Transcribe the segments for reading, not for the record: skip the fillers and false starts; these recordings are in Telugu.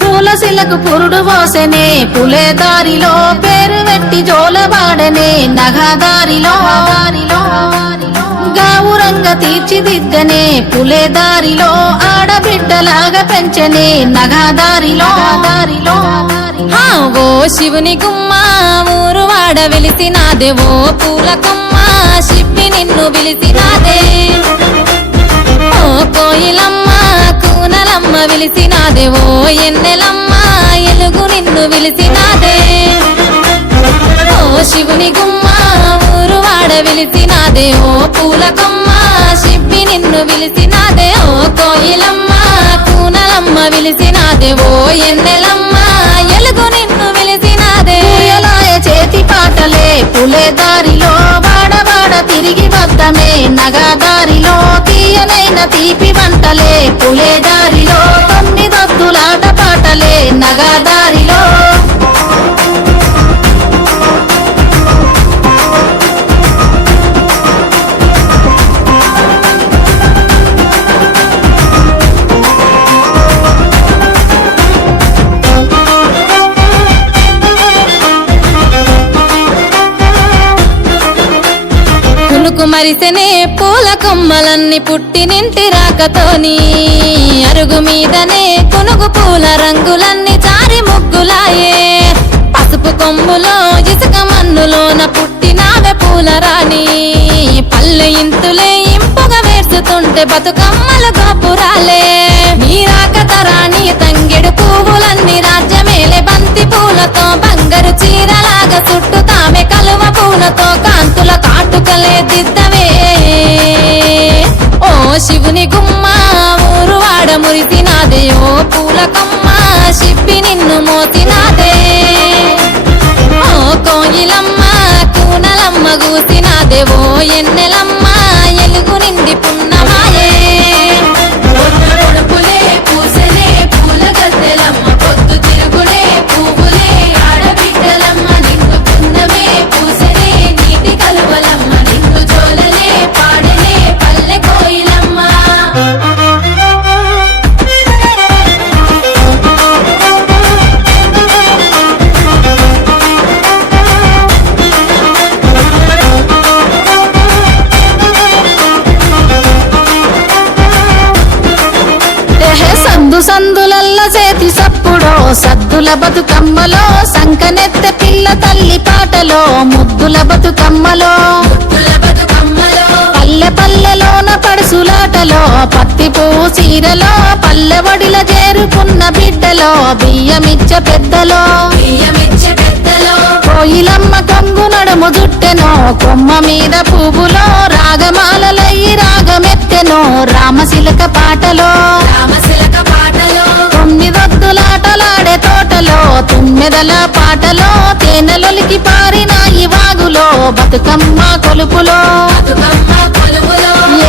పూలశిలకు పురుడు పోసెనే పులేదారిలో పేరు వెట్టి జోలవాడనే నగదారిలో గావురంగా తీర్చిదిద్దనే పులేదారిలో ఆడబిడ్డలాగా పెంచనే నగదారిలో ఓ శివుని గుమ్మ ఊరు వాడ వెలిసినాదే ఓ పూల కొమ్మ శిప్పి నిన్ను పిలిసినాదే ఓ కోయిలమ్మ కూనలమ్మ విలిసినాదే ఓ ఎన్నెలమ్మ ఎలుగు నిన్ను విలిసినాదే ఓ శివుని గుమ్మ ఊరు వాడ వెలిసినాదే ఓ పూల కొమ్మ శిప్పి నిన్ను విలిసినాదే ఓ కోయిలమ్మ కూనలమ్మ విలిసినాదే ఓ ఎన్నెలమ్మ ఎలుగు నిన్ను విలిసినాదే పూయలాయ చేతి పాటలే పులేదారిలో వాడవాడ తిరిగి వద్దమే నగదారిలో తీయనైన తీపి వంటలే పులేదారిలో తొమ్మిదొద్దులాట పాటలే నగదారిలో మరిసెనే పూల కొమ్మలన్నీ పుట్టినింటి రాకతోని అరుగు మీదనే కొనుగు పూల రంగులన్నీ జారి ముగ్గులాయే పసుపు కొమ్ములో ఇసుక మన్నులోన పుట్టినావే పూల రాణి పల్లె ఇంతులే ఇంపుగా వేర్చుతుంటే బతుకమ్మలు గోపురాలే నీ రాకతరాని తంగెడు పువ్వులన్నీ రాజ్యమేలే బంతి పూలతో బంగారు చీరలాగా చుట్టుతామే కలువ పూలతో కాంతుల కాటుకలే దిద్దవే ఓ శివుని గుమ్మ ఊరు వాడ మురిసినాదే ఓ పూల కొమ్మ శిప్పి నిన్ను మోసినాదే ఓ కోయిలమ్మ కూనలమ్మ గూసినాదే ఓ ఎన్నెలమ్మ ఎలుగు నిండి పున్నమాయే సందులల్ల చేతి సప్పుడో సద్దుల బతుకమ్మలో సంకనెత్త పిల్ల తల్లి పాటలో ముద్దుల బతుకమ్మలో పల్లె పల్లెలోన పడుసులాటలో పత్తి పువ్వు చీరలో పల్లె వడిల చేరుకున్న బిడ్డలో బియ్యమిచ్చ పెద్దలో కోయిలమ్మ కొంగు నడుము జుట్టెనో కొమ్మ మీద పువ్వులో రాగమాలలయ్యి రాగమెత్తెనో రామశిలక పాటలో తొమ్మిదొద్దులాటలాడే తోటలో తుమ్మెదల పాటలో తేనెలొలికి పారినాయి వాగులో బతుకమ్మ కొలుపులో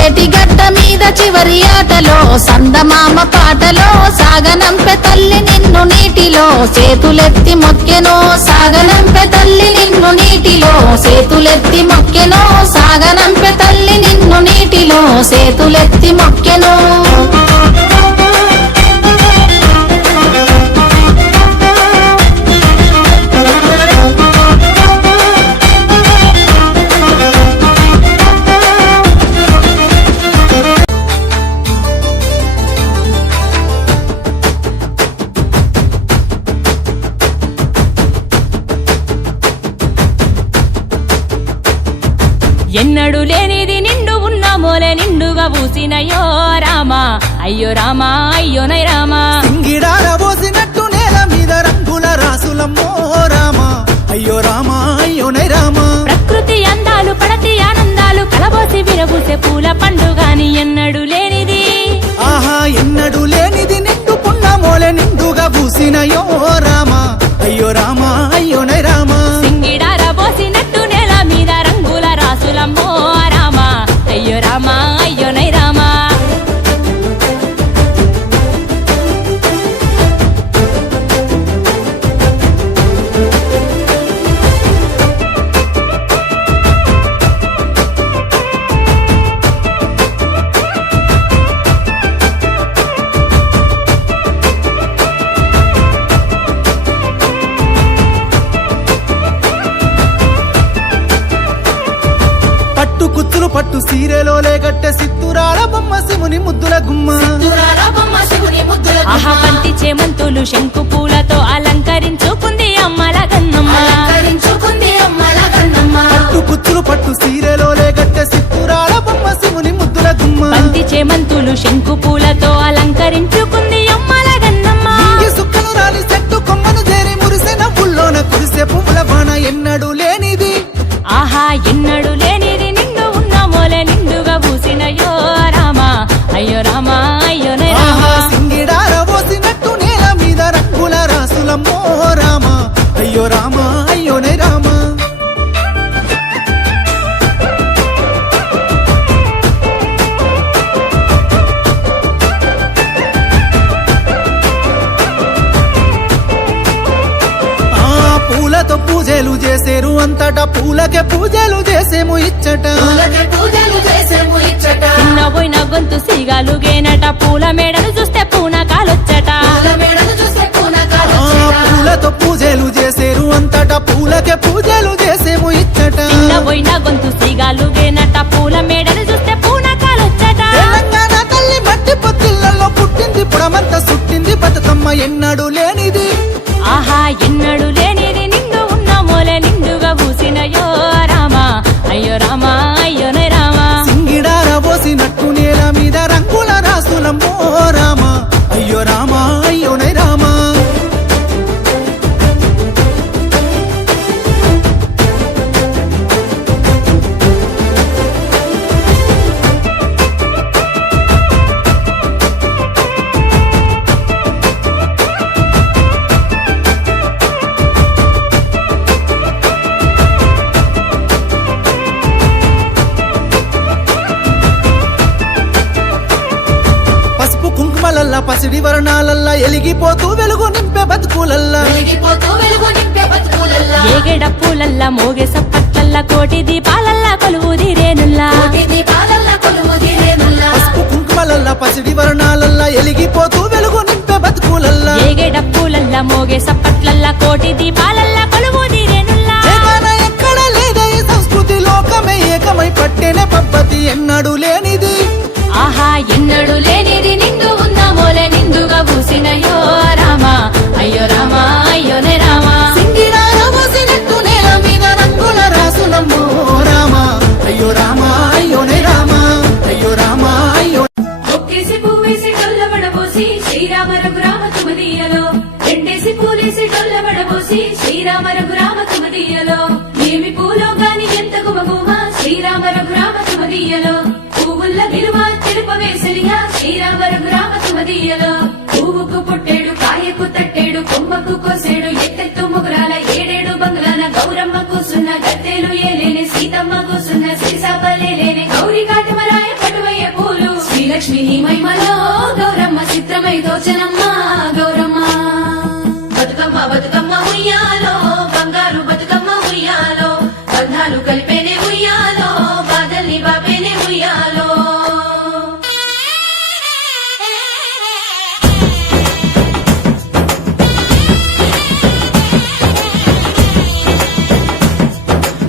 ఏటిగడ్డ మీద చివరి ఆటలో సందమామ పాటలో సాగనంపె తల్లి నిన్ను నీటిలో చేతులెత్తి మొక్కెనో సాగనంపె తల్లి నిన్ను నీటిలో చేతులెత్తి మొక్కెనో సాగనంపె తల్లి నిన్ను నీటిలో చేతులెత్తి మొక్కెనో ఎన్నడు లేనిది నిండు ఉన్న మోలే నిండుగా పూసినయో రామా అయ్యో రామా అయ్యో నై రామా సింగిడార పోసినట్టు నేల మీద రంగుల రాసులమ్మో రామా అయ్యో రామా అయ్యో నై రామా ప్రకృతి అందాలు పడతి ఆనందాలు కలబోసి విరబూసే పూల పండుగాని ఎన్నడు లేనిది ఆహా ఎన్నడు లేనిది నిండు పున్న మోలే నిండుగా పూసినయో రామా అయ్యో రామా అయ్యో నై రామా సింగిడార పోసినట్టు నేల మీద రంగుల రాసులమ్మో రామా అయ్యో రామా అయ్యో నై రామా గట్టె సిత్తురాల బొమ్మ శివుని ముద్దుల గుమ్మ ఆహా బంతి చేమంతులు శంకు పూలతో అలంకరించుకుంది అమ్మల గన్నమ్మ పట్టు కుచ్చులు పట్టు సీరెలోలే గట్టె సిత్తురాల బొమ్మ శివుని ముద్దుల గుమ్మ బంతి చేమంతులు శంకు పూలతో అలంకరించుకుంది అమ్మల గన్నమ్మ ఈ సుక్కను రాలి చెట్టు కొమ్మను చేరి మురిసె నవ్వుల్లోన కురిసే పువ్వుల బాణ ఎన్నడూ లేనిది ఆహా ఎన్నడు లేనిది నిండు ఉన్న మోలే నిండుగా పూసినయో రామా అయ్యో రామా అయ్యోనే రామా ఆహా సింగిడార పోసినట్టు నేల మీద రంగుల రాసులమ్మో రామ అయ్యో రామ అయ్యోనే రామ ఆ పూలతో పూజలు చేసేరు అంతటా పూలకే పూజలు చేసేము ఇచ్చట చిన్న పోయిన గొంతు సిగాలు గేనట పూల మేడను చూస్తే పూనకాలొచ్చట ఆ పూలతో పూజలు చేసేరు అంతటా పూలకే పూజలు చేసేము ఇచ్చట చిన్న పోయిన గొంతు సిగాలు గేనట పూల మేడను చూస్తే పూనకాలొచ్చట తెలంగాణ తల్లి మట్టి పొత్తిళ్లలో పుట్టింది పుడమంత సుట్టింది బతుకమ్మ ఎన్నడూ లేనిది ఆహా ఎన్నడు లేనిది నిండు ఉన్న మోలే నిండుగా పూసినయో రామా అయ్యో రామా అయ్యోనే రామా సింగిడార పోసినట్టు నేల మీద రంగుల రాసులమ్మో రామ అయ్యో రామ అయ్యోనే రామ పసుపు కుంకుమలల్లా పసిడి వర్ణాలల్లా ఎలిగిపోతూ వెలుగు నింపే బతుకులల్లా ఏగెడ పూలల్లా మోగే సప్పట్లల్లా కోటి దీపాలల్లా కొలువు దిరేనుల్లా పసుపు కుంకుమలల్లా పసిడి వర్ణాలల్లా ఎలిగిపోతూ వెలుగు నింపే బతుకులల్లా ఏగెడ పూలల్లా మోగే సప్పట్లల్లా కోటి దీపాలల్లా కొలువు దిరేనుల్లా జగన ఎక్కడ లేదే ఈ సంస్కృతి లోకమే ఏకమై పట్టేనే పద్ధతి ఎన్నడూ లేనిది ఆహా ఎన్నడు లేనిది నిండు ఉన్న మోలే నిండుగా పూసినయో రామా అయ్యో రామా అయ్యోనే రామా సింగిడార పోసినట్టు నేల మీద రంగుల రాసులమ్మో రామ అయ్యో రామ అయ్యోనే రామ అయ్యో రామ అయ్యో ఒక్కేసి పువ్వేసి డొల్లబడబోసి శ్రీరామ రఘురామ తుమదీయలో రెండేసి పూలేసి డొల్లబడబోసి శ్రీరామ రఘురామ తుమదీయలో ఏమి పూలో గాని ఎంత గుమగుమ శ్రీరామ రఘురామ తుమదీయలో పువ్వుల్ల విలువ తెలుపవేసలియా శ్రీరామ రఘురామ తుమదీయలో పువ్వుకు పుట్టేడు కాయకు తట్టేడు కొమ్మకు కోసేడు ఎత్తెత్తు ముగురాల ఏడేడు బంగ్లాల గౌరమ్మ కూసున్న గద్దెలు ఏలేని సీతమ్మ కూసున్న సీసాపలేని గౌరీ కాటమరాయ పటువయ్య పూలు శ్రీలక్ష్మి నీ మహిమలో గౌరమ్మ చిత్రమై దోచనమ్మ గౌరమ్మ బతుకమ్మ బతుకమ్మ ఉయ్యాలో బంగారు బతుకమ్మ ఉయ్యాలో బంధాలు కలిపేనే ఉయ్యాలో బాధల్ని బాపేనే ఉయ్యాలో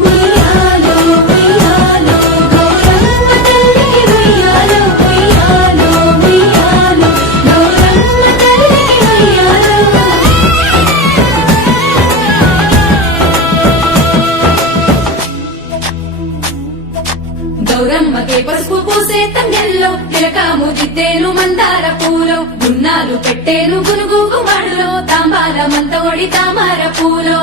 ఉయ్యాలో ఉయ్యాలో గౌరమ్మ తల్లికి ఉయ్యాలో ఉయ్యాలో ఉయ్యాలో గౌరమ్మ తల్లికి ఉయ్యాలో గౌరమ్మకే పసుపు పూసే తంగెల్లో తిలకాము దిద్దేలు మందార పూలో గున్నాలు పెట్టేలు గునుగు గుమాడులో తాంబాల మంతొడి తామర పూలో